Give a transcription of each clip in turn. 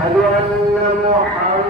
حي على الفلاح.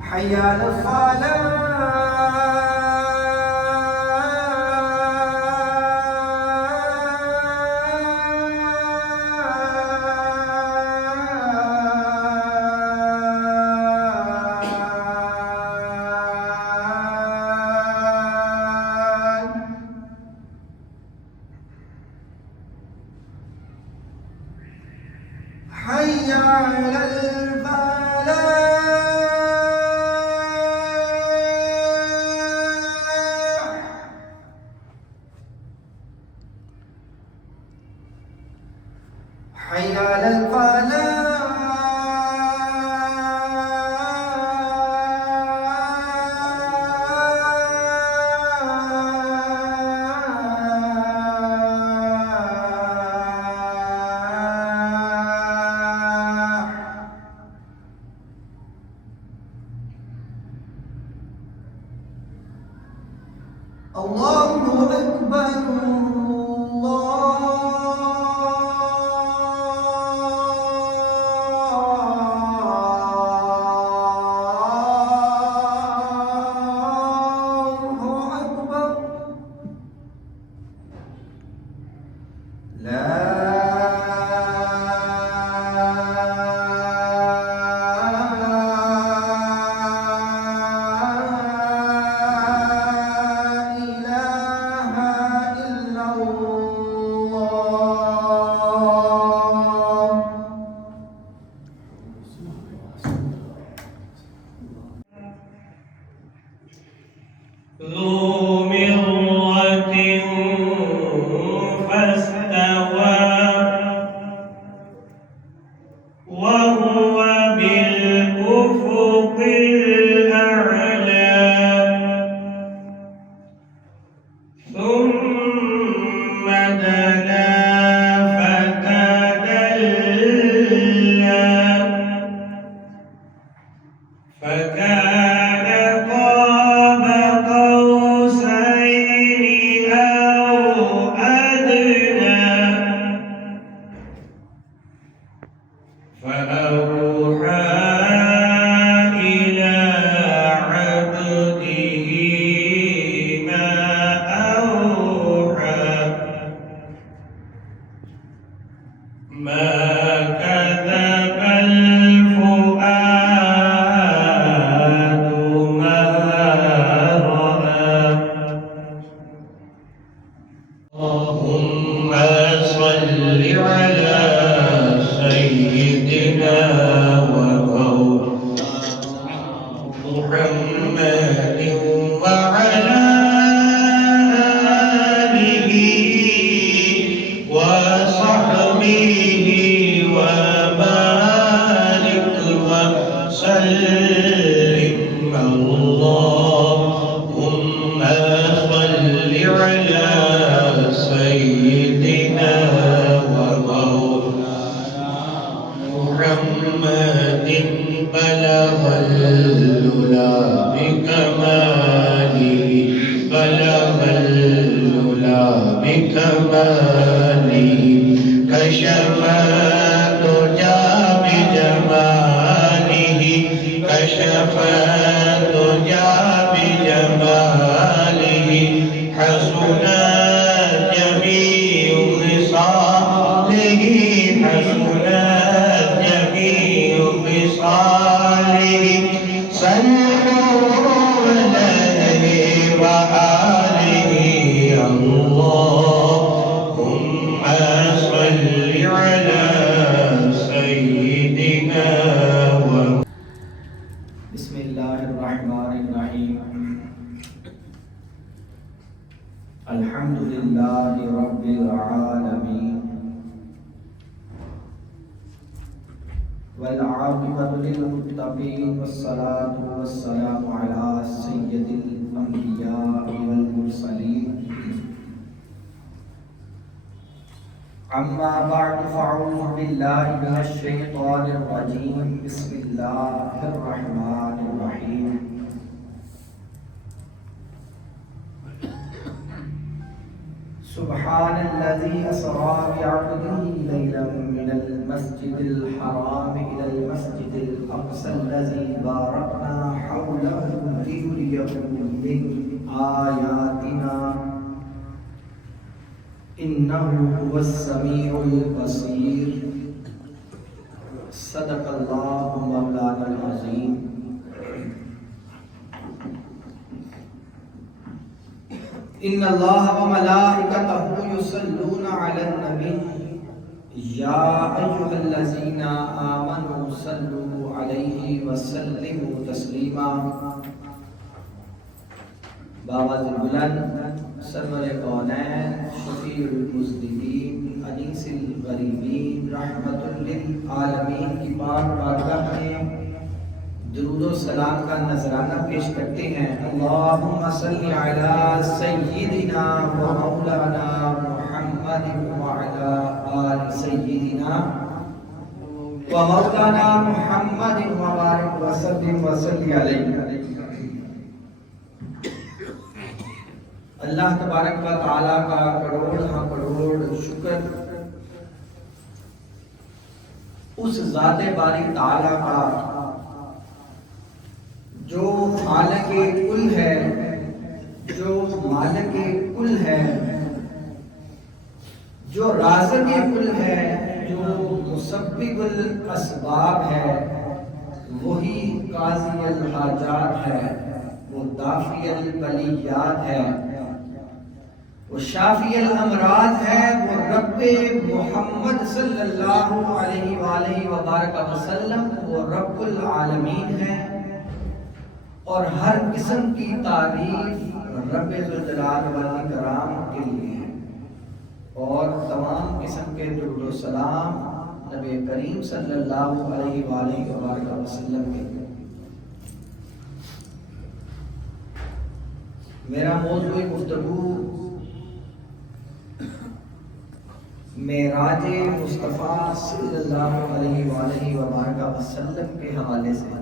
حي على الفلاح. حي على الفلاح. حي على الفلاح. الله أكبر. الله أكبر. لا ذو مرة فاستوى وهو بالأفق الأعلى ثم دنا فتدلى فكان قاب قوسين أو أدنى فأوحى إلى عبده ما أوحى ما كذب الفؤاد ما رأى اللهم صل على سيدنا محمد وعلى آله وصحبه وبارك وسلم اللهم صل على سيدنا محمد بلغ العلا بكماله بلغ العلا بكماله كشف الدجى بجماله كشف الدجى بجماله حسنت جميع خصاله حسنت جميع خصاله والعاقبة للمتقين والصلاة والسلام على سيد الأنبياء والمرسلين أما بعد فأعوذ بالله من الشيطان الرجيم بسم الله الرحمن الرحيم سبحان الذي أسرى بعبده ليلا من المسجد الحرام إلى المسجد الأقصى الذي باركنا حوله لنريه من آياتنا إنه هو السميع البصير صدق الله مولانا العظيم إن الله وملائكته يصلون على النبي يا أيها الذين آمنوا صلوا عليه وسلموا تسليما باواز بلند سرور کونین شفیع المذنبین انیس الغریبین رحمت للعالمین کی پاک بارگاہ میں درود و سلام کا نذرانہ پیش کرتے ہیں. اللہم صلی علی سیدنا و مولانا محمد وعلی آل سیدنا و مولانا محمد وبارک وسلم وصلی علیہ. اللہ تبارک و تعالیٰ کا کروڑ ہاں کروڑ شکر اس ذات باری تعالیٰ کا جو خالق کل ہے، جو مالک کل ہے، جو رازق کل ہے، جو مسبب الاسباب ہے، وہی قاضی الحاجات ہے، وہ دافع البلیات ہے، وہ شافی الامراض ہے، وہ رب محمد صلی اللہ علیہ وآلہ وبارک وسلم، وہ رب العالمین ہے. اور ہر قسم کی تعریف رب ذوالجلال والاکرام کے لیے ہے، اور تمام قسم کے درود و سلام نبی کریم صلی اللہ علیہ وآلہ وبارک وسلم کے لیے. میرا موضوع گفتگو معراج مصطفیٰ صلی اللہ علیہ وآلہ وبارک وسلم کے حوالے سے.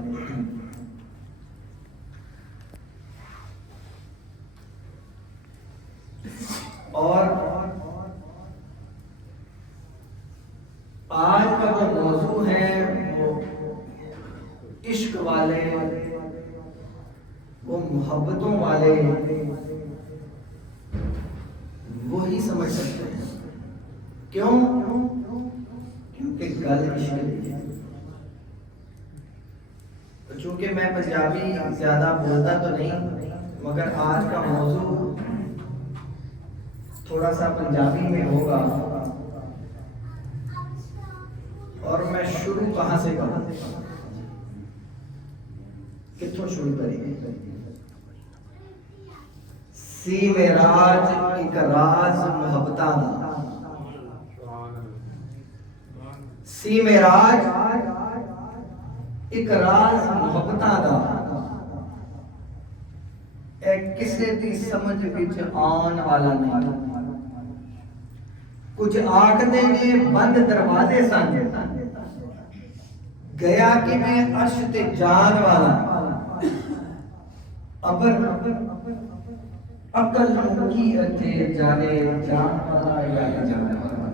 اور آج کا جو موضوع ہے وہ عشق والے، وہ محبتوں والے وہی سمجھ سکتے ہیں. کیوں؟ کیونکہ گل عشق کی ہے. چونکہ میں پنجابی زیادہ بولتا تو نہیں، مگر آج کا موضوع تھوڑا سا پنجابی میں ہوگا. اور میں شروع کہاں سے کروں؟ کتوں شروع کریں گے؟ سی معراج ایک راز محبتاں دا. سی معراج ایک راز محبتاں دا. اے کسے دی سمجھ وچ آن والا نہیں. کچھ آکھدے نے بند دروازے سن، گیا کہ میں عرش تے جان والا. ابر عقل کی اتھے جانے جان والا یا جان والا.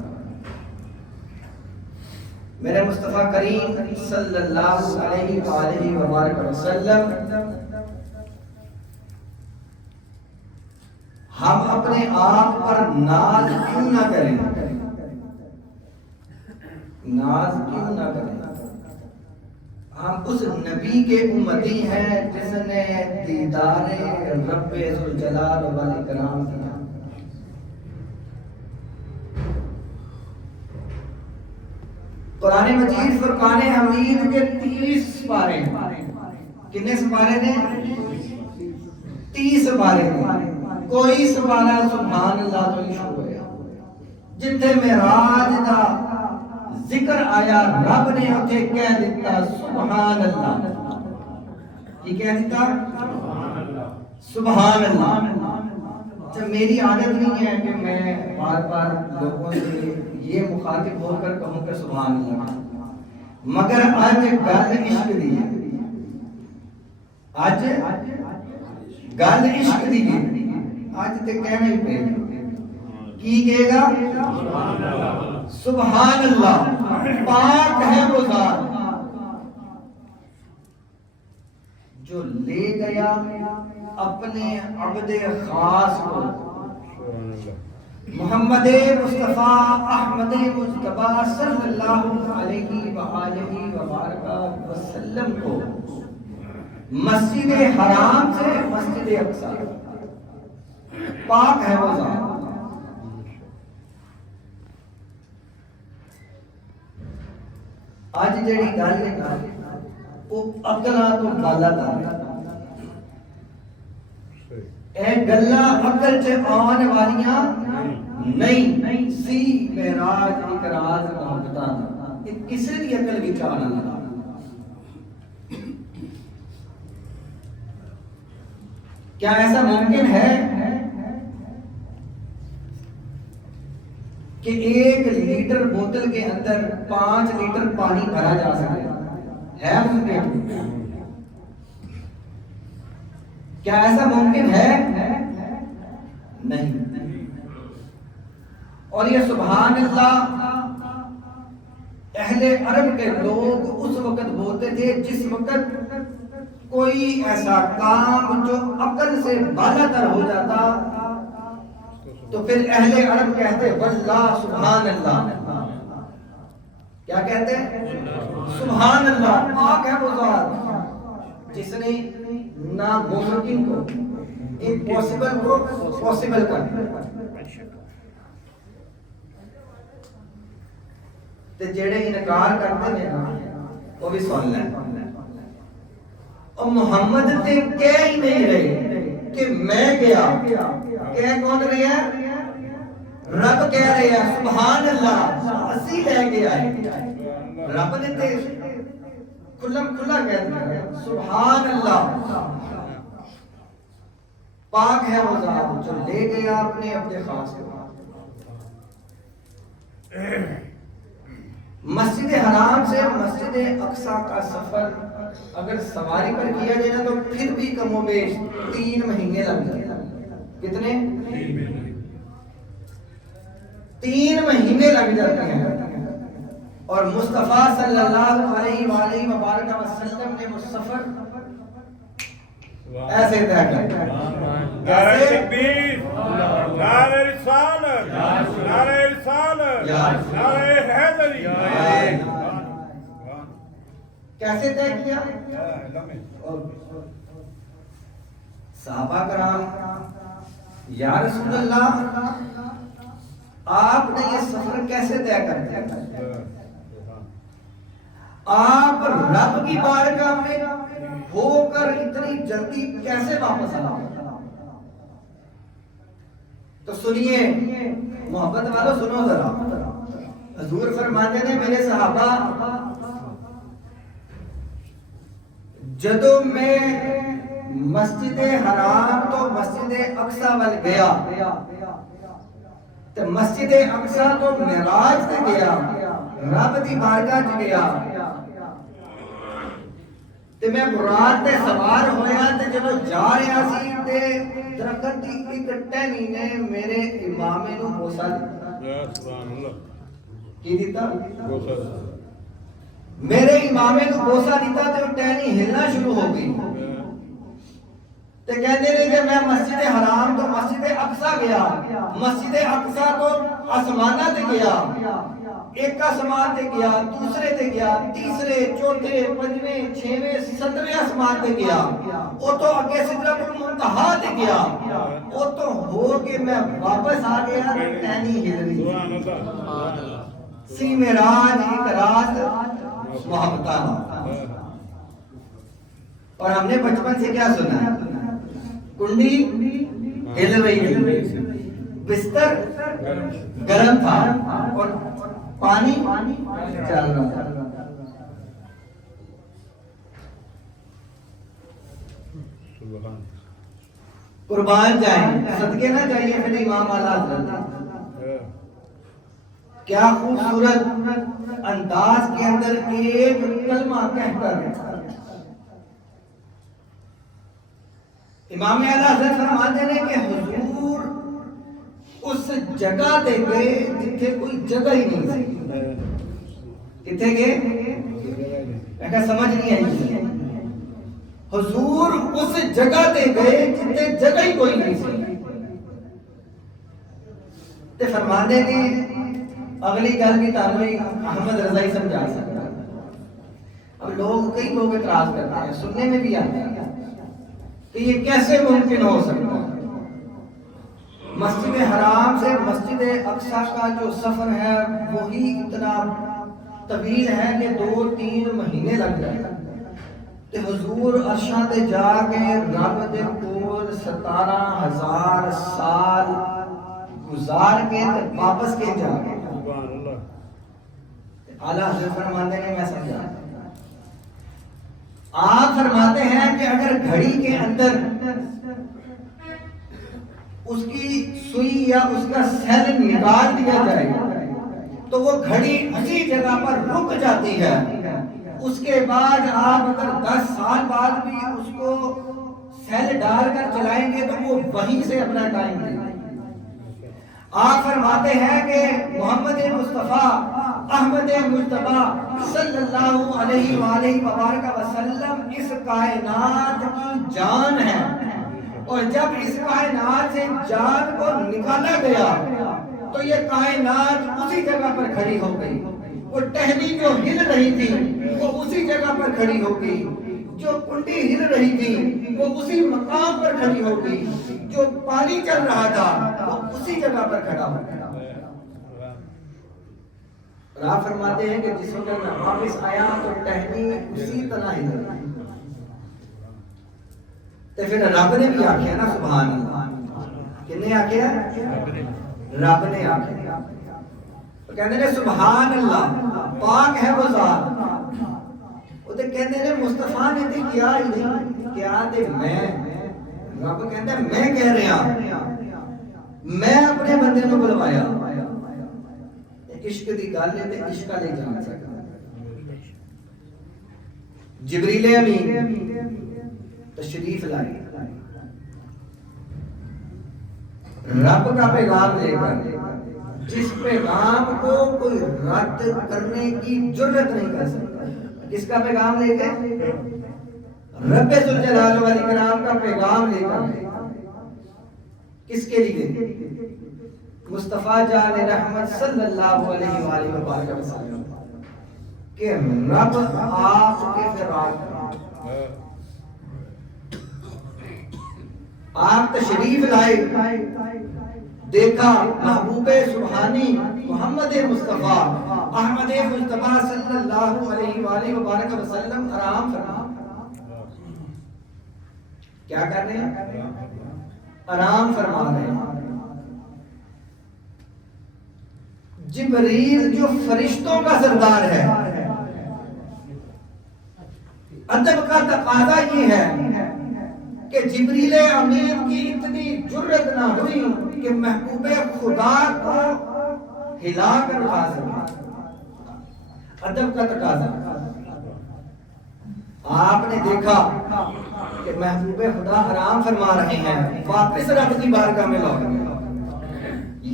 میرے مصطفیٰ کریم صلی اللہ علیہ وآلہ وبارک وسلم، ہم اپنے آپ پر ناز کیوں نہ کریں؟ ناز کیوں نہ کریں؟ ہم اس نبی کے امتی ہیں جس نے دیدار رب ذوالجلال والاکرام کیا. قرآن مجید فرقان حمید کے 30 سپارے. کتنے سپارے نے؟ 30 سپارے. کوئی سپارہ سبحان اللہ تو نہیں شروع ہوا جتنے معراج دا ذکر ذکر آیا رب نے اتنے کہہ دیتا سبحان اللہ. کی کہہ دیتا سبحان اللہ. جب میری عادت نہیں ہے کہ میں بار بار لوگوں سے یہ مخاطب ہو کر کہوں کہ سبحان اللہ، مگر آج گل عشق دی ہے، آج گل عشق دی ہے، آج تے کہنا ہی پڑے گا. کی کہے گا سبحان اللہ. پاک ہے وہ ذات جو لے گیا اپنے عبد خاص کو، محمد مصطفیٰ احمد مجتبیٰ صلی اللہ علیہ وآلہ وبارک وسلم کو مسجد حرام سے مسجد اقصی. پاک ہے وہ ذات. آج جڑی گل ہے وہ عقلاں تو بالا تر اے گلاں عقل چ آن والیاں نہیں سی. معراج اقراض محبتاں یہ کسی دی عقل وچ آنا لگا. کیا ایسا ممکن ہے کہ 1 لیٹر بوتل کے اندر 5 لیٹر پانی بھرا جا سکے؟ ہے ممکن؟ کیا ایسا ممکن ہے؟ نہیں. اور یہ سبحان اللہ اہل عرب کے لوگ اس وقت بولتے تھے جس وقت کوئی ایسا کام جو عقل سے بالا تر ہو جاتا تو پھر اہل عرب کہتے واللہ سبحان اللہ. کیا کہتے ہیں؟ سبحان اللہ. پاک ہے وہ ذات جس نے ناممکن کو امپوسیبل کو پوسیبل کر دیا. تے جڑے انکار کرتے ہیں وہ بھی سن لیں. اور محمد تے کہہ ہی نہیں رہے کہ میں گیا. کہہ کون رہے ہیں؟ رب کہہ رہے ہیں سبحان اللہ اسی لے گیا ہے. رب نے تے کھلم کھلا کہہ دیا سبحان اللہ. پاک ہے وہ ذات جو لے گیا اپنے خاص کو. مسجد حرام سے مسجد اقصی کا سفر اگر سواری پر کیا جائے نا تو پھر بھی کم و بیش 3 مہینے لگ جاتے ہیں. کتنے؟ 3 مہینے لگ جاتے ہیں. اور مصطفیٰ صلی اللہ علیہ وآلہ وبارک وسلم نے وہ سفر ایسے طے کیا. نعرہ تکبیر، نعرہ رسالت، نعرہ رسالت، نعرہ حیدری. کیسے طے کیا؟ صحابہ کرام یا رسول اللہ آپ نے یہ سفر کیسے طے کر دیا؟ آپ رب کی بارگاہ میں ہو کر اتنی جلدی کیسے واپس آ؟ تو سنیے محبت والوں، سنو ذرا. حضور فرماتے ہیں میرے صحابہ جدو میں مسجد حرام تو مسجد اقصی ول گیا تو مسجد اقصی تو معراج تے گیا، رب دی بارگاہ چ گیا. تے میں برات تے سوار ہویا تے جدو جا رہا سی تے درخت دی ایک ٹہنی نے میرے امامے نو بوسا دتا. سبحان اللہ. کی دیتا؟ بوسا. میرے امامے نو بوسا دیتا تے وہ ٹہنی ہلنا شروع ہو گئی. تے کہتے ہیں کہ میں مسجد حرام تو مسجد اقصی گیا، مسجد اقصی تو آسمانہ تے گیا، ایک آسمان تے گیا، دوسرے تے گیا، تیسرے، چوتھے، پنجویں، چھویں، ستویں آسمان تے گیا، او تو اگے سدرۃ المنتہا تے گیا، او تو ہو کے میں واپس آ گیا ٹہنی ہل رہی. سبحان اللہ. سی معراج اقراض محبتاں. اور ہم نے بچپن سے کیا سنا ہے؟ کنڈی ہل رہی تھی، بستر گرم تھا اور پانی چل رہا ہے. قربان جائیں، صدقے نہ جائیے پھر امام اعلیٰ حضرت. کیا خوبصورت انداز کے اندر ایک کلمہ کہہ کر امام اعلیٰ حضرت فرماتے ہیں کہ حضور اس جگہ دے گئے جتھے کوئی جگہ ہی نہیں تھی. کتنے گئے؟ میں سمجھ نہیں آئی. حضور اس جگہ دے گئے جتنے جگہ ہی کوئی نہیں سی. تے فرماندے نے اگلی گل بھی تانوں احمد رضا ہی سمجھا سکتا. اب کئی لوگ اعتراض کرتے ہیں، سننے میں بھی آتے ہیں کہ یہ کیسے ممکن ہو سکتا ہے. مسجد حرام سے مسجد اقصی کا جو سفر ہے وہی اتنا طویل ہے کہ 2-3 مہینے لگ جائے. تے حضور عرشاں تے جا کے رب دے کول 17,000 سال گزار کے تے واپس کے جا کے اعلیٰ حضرت فرماتے ہیں میں سمجھا. آپ فرماتے ہیں کہ اگر گھڑی کے اندر اس کی سوئی یا اس کا سیل نکال دیا جائے تو وہ گھڑی اسی جگہ پر رک جاتی ہے. اس کے بعد آپ اگر 10 سال بعد بھی اس کو سیل ڈال کر چلائیں گے تو وہ وہیں سے اپنا ٹائم دیں گے. آپ فرماتے ہیں کہ محمد مصطفیٰ احمد مجتبیٰ صلی اللہ علیہ وآلہ وبارک وسلم اس کائنات کی جان ہے، اور جب اس کائنات سے جان کو نکالا گیا تو یہ کائنات اسی جگہ پر کھڑی ہو گئی. وہ ٹہنی جو ہل رہی تھی وہ اسی جگہ پر کھڑی ہو گئی، جو کنڈی ہل رہی تھی وہ اسی مقام پر کھڑی ہو گئی، جو پانی چل رہا تھا وہ اسی جگہ پر کھڑا ہو گیا. آپ فرماتے ہیں کہ جس وقت میں واپس آیا تو ٹہنی اسی طرح ہل رہی. تو پھر رب نے بھی آکھیا نا سبحان اللہ. کنے آکھیا؟ رب نے آکھیا. تو کہتے ہیں سبحان اللہ، پاک ہے وہ ذات. وہ تو کہتے ہیں مصطفیٰ نے تو کیا ہی نہیں، کیا تے میں. رب کہتا ہے میں کہہ رہا میں اپنے بندے کو بلوایا. عشق دی گل ہے تے عشق لے جان سکتا. جبریل امین تشریف لائے رب کا پیغام لے کر، جس پیغام کو کوئی رد کرنے کی جرت نہیں کر سکتا. کس کا پیغام لے کے؟ رب ذوالجلال والاکرام کا پیغام لے کر. کس کے لیے؟ مصطفیٰ جان رحمت صلی اللہ علیہ وآلہ وبارک وسلم کہ رب آپ کے فراق آپ تشریف لائے. دیکھا محبوب سبحانی محمد مصطفیٰ احمد مجتبیٰ صلی اللہ علیہ وآلہ وبارک وسلم آرام فرما. کیا کر رہے ہیں؟ آرام فرما رہے ہیں. جبریل جو فرشتوں کا سردار ہے، ادب کا تقاضا یہ ہے کہ جبریل امین کی اتنی جرت نہ ہوئی کہ محبوب خدا کو ہلا کر اٹھا سکے. ادب کا تقاضا. آپ نے دیکھا کہ محبوب خدا آرام فرما رہے ہیں، واپس رب کی بارگاہ میں لوٹ گئے.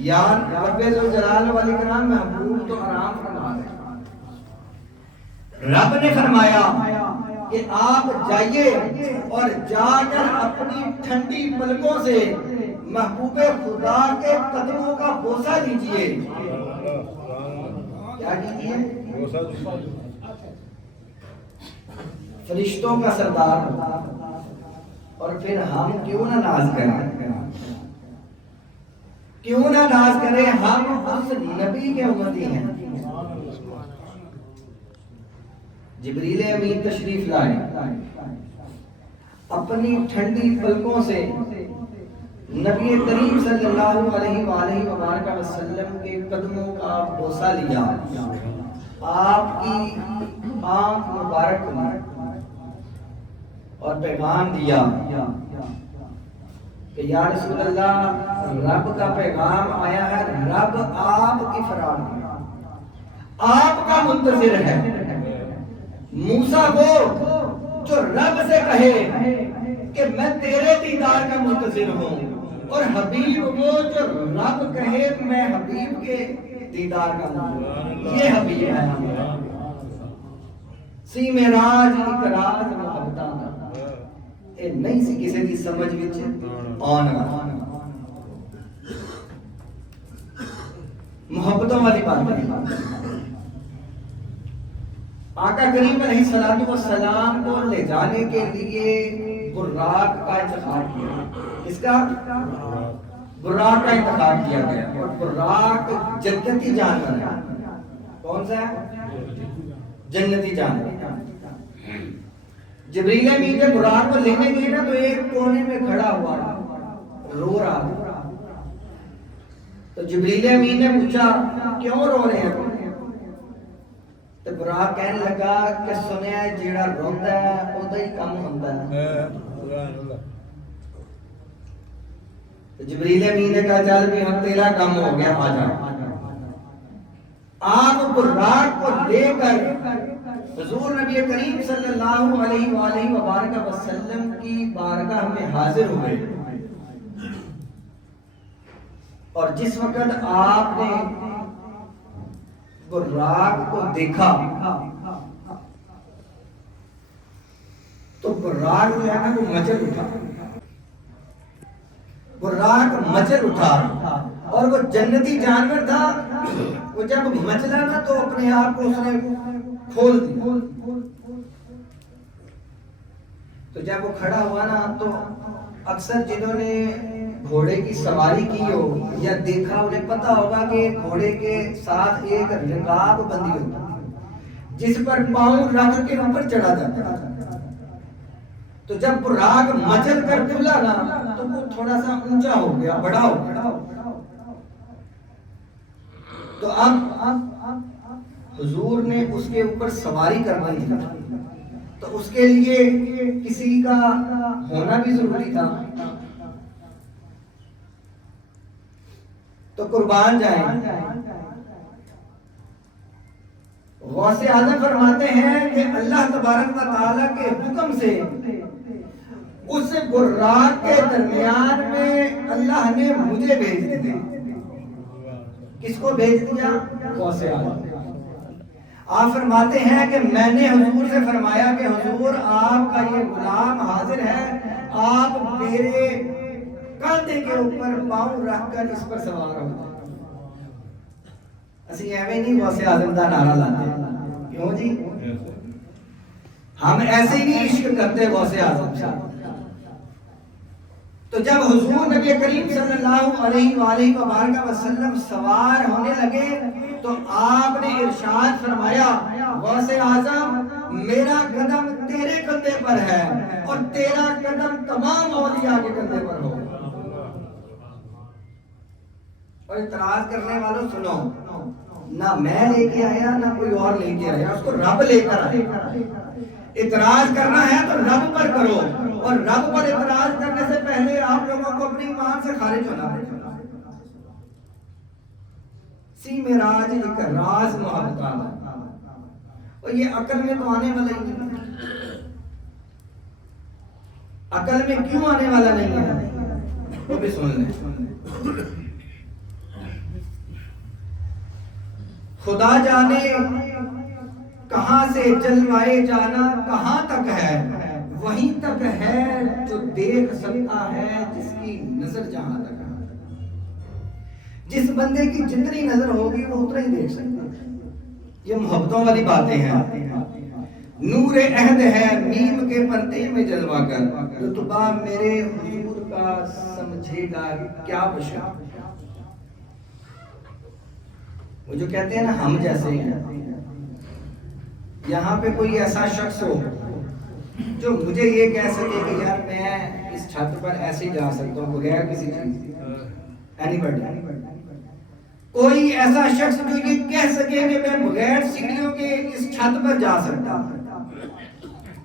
یار رب ذوالجلال والاکرام محبوب تو آرام فرما رہے ہیں. رب نے فرمایا کہ آپ جائیے اور جا کر اپنی ٹھنڈی پلکوں سے محبوب خدا کے قدموں کا بوسہ دیجئے. کیا کیجئے؟ فرشتوں کا سردار. اور پھر ہم کیوں نہ ناز کریں؟ کیوں نہ ناز کریں؟ ہم اس نبی کے امتی ہیں. جبریل امین تشریف لائے، اپنی ٹھنڈی پلکوں سے نبی کریم صلی اللہ علیہ وآلہ وبارک وسلم کے قدموں کا بوسہ لیا، آپ کی آنکھ مبارک لی اور پیغام دیا کہ یا رسول اللہ، رب کا پیغام آیا ہے، رب آپ کی فرار ہے، آپ کا منتظر ہے۔ موسیٰ وہ جو رب سے کہے کہ میں تیرے دیدار کا منتظر ہوں، اور حبیب وہ جو رب کہے میں حبیب کے دیدار کا منتظر، یہ حبیب ہے ہمارا۔ سی معراج اقرار محبتاں دا، اے نہیں سی کسی دی سمجھ وچ آنا، محبتوں والی بات ہے۔ آقا کریم علیہ الصلوۃ والسلام کو لے جانے کے لیے براق کا انتخاب کیا۔ اس کا براق کا انتخاب کیا گیا، اور براق جنتی جانور ہے۔ کون سا ہے؟ جنتی جانور۔ جبریل امین جب براق کو لینے گئے نا تو ایک کونے میں کھڑا ہوا رو رہا تھا۔ تو جبریل امین نے پوچھا کیوں رو رہے ہیں؟ تو براق کہنے لگا کہ سنیا جیڑا روندا ہے اودا ہی کم ہوندا ہے۔ تو جبریل امین نے کہا چل بھی ہم تیرا کام ہو گیا، آ جا۔ آپ براق کو لے کر حضور نبی کریم صلی اللہ علیہ وآلہ وبارک وسلم کی بارگاہ میں حاضر ہوئے، اور جس وقت آپ نے براق کو دیکھا تو براق جو ہے نا وہ مچل اٹھا، براق مچل اٹھا، اور وہ جنتی جانور تھا، وہ جب مچلا نا تو اپنے آپ کو اس نے کھول دیا۔ تو جب وہ کھڑا ہوا نا تو اکثر جنہوں نے گھوڑے کی سواری کی ہو یا دیکھا انہیں پتا ہوگا کہ گھوڑے کے ساتھ ایک رکاب بندھی ہوتی ہے جس پر پاؤں رکھ کے اوپر چڑھا جاتا ہے۔ تو جب براق مچل کر کھلا نا تو وہ تھوڑا سا اونچا ہو گیا، بڑا ہو گیا۔ تو اب حضور نے اس کے اوپر سواری کروائی تھی، تو اس کے لیے کسی کا ہونا بھی ضروری تھا، تو قربان جائیں۔ غوث اعظم فرماتے ہیں کہ اللہ تبارک و تعالیٰ کے حکم سے اس براق کے درمیان میں اللہ نے مجھے بھیج دیا۔ کس کو بھیج دیا؟ غوث اعظم۔ آپ فرماتے ہیں کہ میں نے حضور سے فرمایا کہ حضور آپ کا یہ غلام حاضر ہے، آپ میرے کاندھے کے اوپر پاؤں رکھ کر اس پر سوار ہو۔ اسی ایویں نہیں غوث اعظم دا نعرہ لاتے، کیوں جی؟ ہم ایسے ہی نہیں عشق کرتے غوث اعظم سے۔ تو جب حضور نبی کریم صلی اللہ علیہ وآلہ وبارک وسلم سوار ہونے لگے تو آپ نے ارشاد فرمایا غوث اعظم میرا قدم تیرے کندھے پر ہے اور تیرا قدم تمام اولیاء کے کندھے پر ہو۔ اور اعتراض کرنے والوں سنو، نہ میں لے کے آیا نہ کوئی اور لے کے آیا، اس کو رب لے کر آیا۔ اعتراض کرنا ہے تو رب پر کرو، اور رب پر اعتراض کرنے سے پہلے آپ لوگوں کو اپنی ایمان سے خارج ہونا پڑے۔ سی معراج ایک راز محبت ہے، اور یہ عقل میں تو آنے والا ہی نہیں، عقل میں کیوں آنے والا نہیں ہے وہ بھی سن لیں۔ خدا جانے کہاں سے جلوائے جانا کہاں تک ہے، وہیں تک ہے جو دیکھ سکتا ہے جس کی نظر جہاں تک ہے۔ جس بندے کی جتنی نظر ہوگی وہ اتنا ہی دیکھ سکتا ہے۔ یہ محبتوں والی باتیں ہیں۔ نور عہد ہے میم کے پرتے میں جلوہ کر، رتبہ میرے حضور کا سمجھے گا کیا بشر۔ وہ جو کہتے ہیں نا ہم جیسے ہیں، یہاں پہ کوئی ایسا شخص ہو جو مجھے یہ کہہ سکے کہ یار میں اس چھت پر ایسے ہی جا سکتا ہوں بغیر کسی چیز، کوئی ایسا شخص جو یہ کہہ سکے کہ میں بغیر سیڑھیوں کے اس چھت پر جا سکتا ہوں،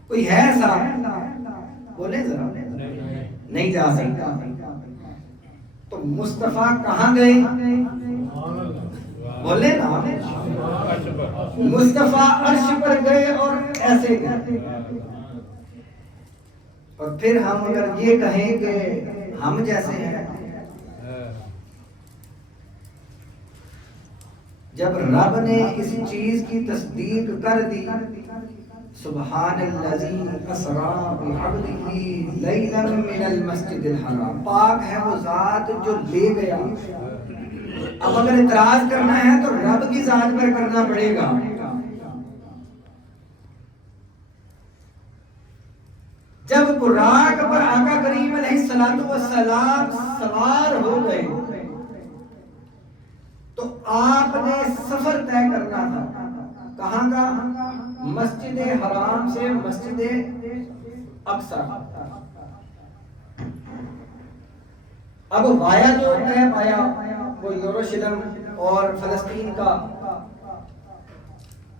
کوئی ہے ایسا؟ بولے ذرا، نہیں جا سکتا۔ تو مصطفیٰ کہاں گئے؟ بولے نا، مصطفیٰ عرش پر گئے اور ایسے گئے۔ اور پھر ہم اگر یہ کہیں کہ ہم جیسے ہیں، جب رب نے اس چیز کی تصدیق کر دی، سبحان الذی اسری بعبدہ لیلا من المسجد الحرام، پاک ہے وہ ذات جو لے گیا۔ اب اگر اعتراض کرنا ہے تو رب کی ذات پر کرنا پڑے گا۔ جب براق پر آقا کریم علیہ السلام سوار ہو گئے تو آپ نے سفر طے کرنا تھا، کہاں کا؟ مسجد حرام سے مسجد اقصی۔ اب وایا جو طے پایا وہ یروشلم اور فلسطین کا،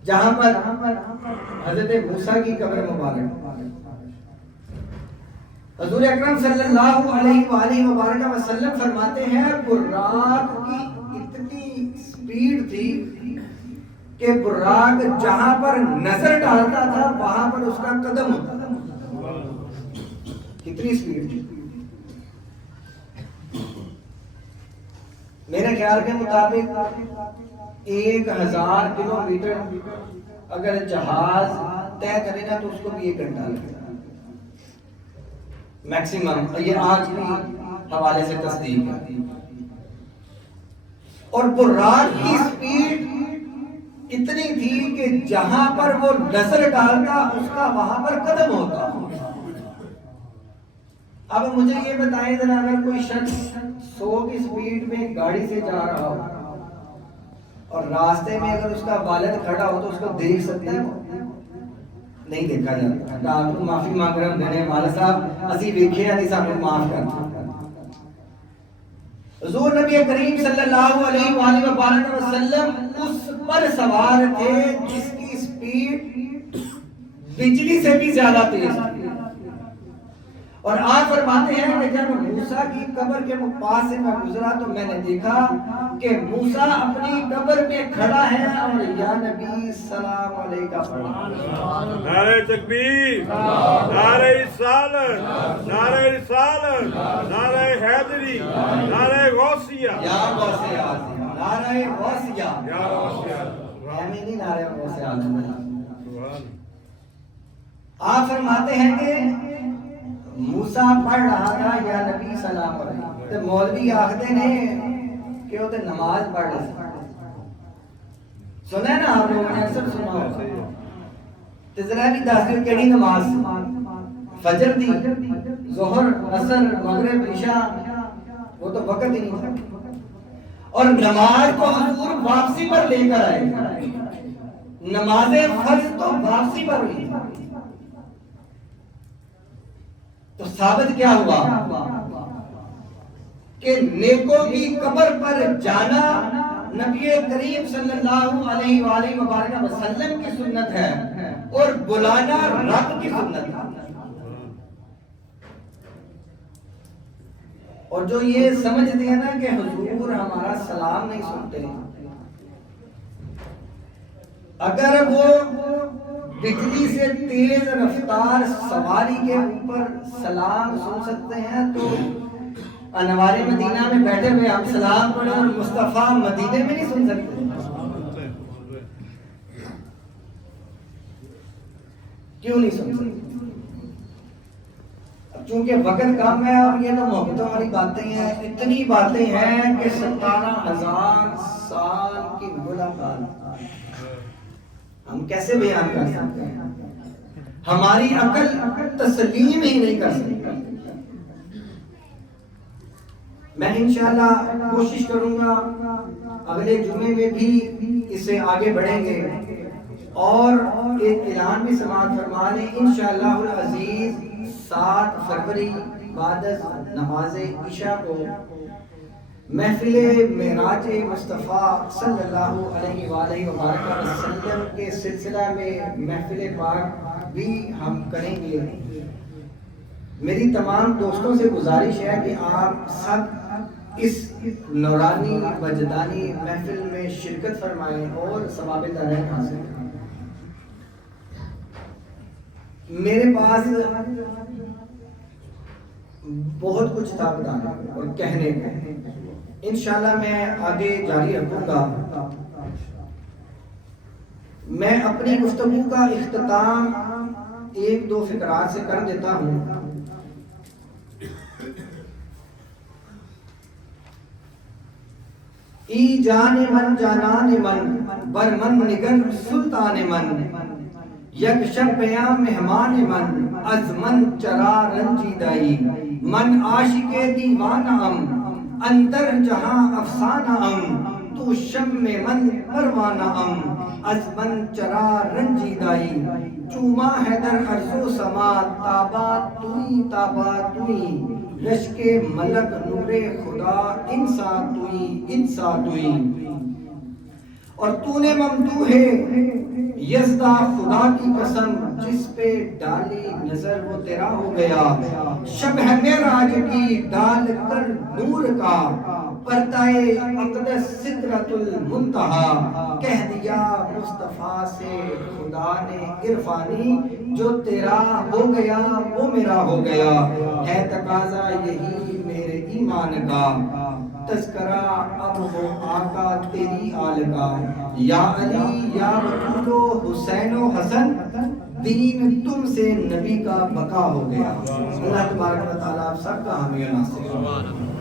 جہاں پر حضرت موسیٰ کی قبر مبارک۔ حضور اکرم صلی اللہ علیہ وآلہ وبارک وسلم فرماتے ہیں براق کی اتنی سپیڈ تھی کہ براق جہاں پر نظر ڈالتا تھا وہاں پر اس کا قدم ہوتا تھا، کتنی سپیڈ تھی۔ میرے خیال کے مطابق 1000 کلومیٹر اگر جہاز طے کرے گا تو اس کو بھی 1 گھنٹہ لگے گا میکسیمم، یہ آج بھی حوالے سے تصدیق ہے۔ اور براق کی سپیڈ اتنی تھی کہ جہاں پر وہ نظر ڈالتا اس کا وہاں پر قدم ہوتا۔ اب مجھے یہ بتائیں ذرا، اگر کوئی شخص 100 کی سپیڈ میں گاڑی سے جا رہا ہو اور راستے میں اگر اس کا والد کھڑا ہو تو اس کو دیکھ سکتے ہیں؟ نہیں دیکھا جاتا۔ آپ کو معافی مانگ رہے ہیں دینے والے صاحب، اسی ویکھے نہیں سانو معاف کرنا۔ حضور نبی کریم صلی اللہ علیہ وآلہ وبارک وسلم اس پر سوار تھے جس کی سپیڈ بجلی سے بھی زیادہ تیز تھی۔ اور آپ فرماتے ہیں کہ جب موسیٰ کی قبر کے پاس سے میں گزرا تو میں نے دیکھا کہ موسیٰ اپنی قبر میں کھڑا ہے اور یا نبی سلام علیکہ پڑھا۔ نعرہ تکبیر، نعرہ رسالت، نعرہ رسالت، نعرہ حیدری، نعرہ غوثیہ، یا غوث اعظم، نعرہ غوثیہ، یا غوثیہ، ہمیں نہیں نعرہ غوث اعظم۔ آپ فرماتے ہیں کہ موسیٰ پڑھ رہا تھا یا نبی سلام علیہ، تو مولوی آخدے نے کہ وہ تو نماز پڑھ رہا تھا۔ سنا ہے نا آپ لوگوں نے اکثر سنا ہوگا، تو ذرا بھی دس دن کیڑی نماز، فجر دی، ظہر، عصر، مغرب، عشاء، وہ تو وقت ہی نہیں تھا۔ اور نماز کو حضور واپسی پر لے کر آئے، نماز فرض تو واپسی پر ہوئی۔ تو ثابت کیا ہوا کہ نیکوں کی قبر پر جانا نبی کریم صلی اللہ علیہ وآلہ وبارک وسلم کی سنت ہے اور بلانا رب کی سنت ہے۔ اور جو یہ سمجھتے ہیں نا کہ حضور ہمارا سلام نہیں سنتے، اگر وہ بجلی سے تیز رفتار سواری کے اوپر سلام سن سکتے ہیں تو انوار مدینہ میں بیٹھے ہوئے ہم سلام پڑھیں اور مصطفیٰ مدینے میں نہیں سن سکتے؟ کیوں نہیں سن سکتے؟ چونکہ وقت کم ہے اور یہ تو محبتوں والی باتیں ہیں، اتنی باتیں ہیں کہ 17,000 سال کی ملاقات ہم کیسے بیان کر سکتے ہیں؟ ہماری عقل تسلیم ہی نہیں کر سکتی۔ میں انشاءاللہ کوشش کروں گا اگلے جمعے میں بھی اس سے آگے بڑھیں گے اور ایک اعلان بھی سماعت فرما لیں، انشاءاللہ العزیز 7 فروری بعد از نماز عشاء کو محفل معراج مصطفیٰ صلی اللہ علیہ وآلہ وسلم کے سلسلہ میں محفل پاک بھی ہم کریں گے۔ میری تمام دوستوں سے گزارش ہے کہ آپ سب اس نورانی وجدانی محفل میں شرکت فرمائیں اور ثواب دارین حاصل کریں۔ میرے پاس بہت کچھ تھا بتانے اور کہنے کو، انشاءاللہ میں آگے جاری رکھوں گا۔ میں اپنی گفتگو کا اختتام 1-2 فقرات سے کر دیتا ہوں۔ ای جان من جانان من برمن نگر سلطان من، یک شب بیاں مہمان من از من چرا رنجیدائی، من عاشق دیوانہ ام اندر جہاں افسانہ ام، تو شم من پروانہ ام از من چرا رنجیدائی، چوما حیدر ارض و سما تابا توئی تابا توئی، رشک ملک نور خدا انسا توئی انسا توئی، اور تو نے ممدوح ہے یزدہ خدا کی قسم، جس پہ ڈالی نظر وہ تیرا ہو گیا، شب ہے معراج کی ڈال کر نور کا، پردہ اقدس سدرۃ المنتہا، کہہ دیا مصطفیٰ سے خدا نے عرفانی، جو تیرا ہو گیا وہ میرا ہو گیا، ہے تقاضا یہی میرے ایمان کا، تذکرہ اب ہو آقا تیری آل کا، یا علی یا بطول و حسین و حسن، دین تم سے نبی کا بقا ہو گیا۔ اللہ تبارک و تعالیٰ آپ سب کا حامی و ناصر۔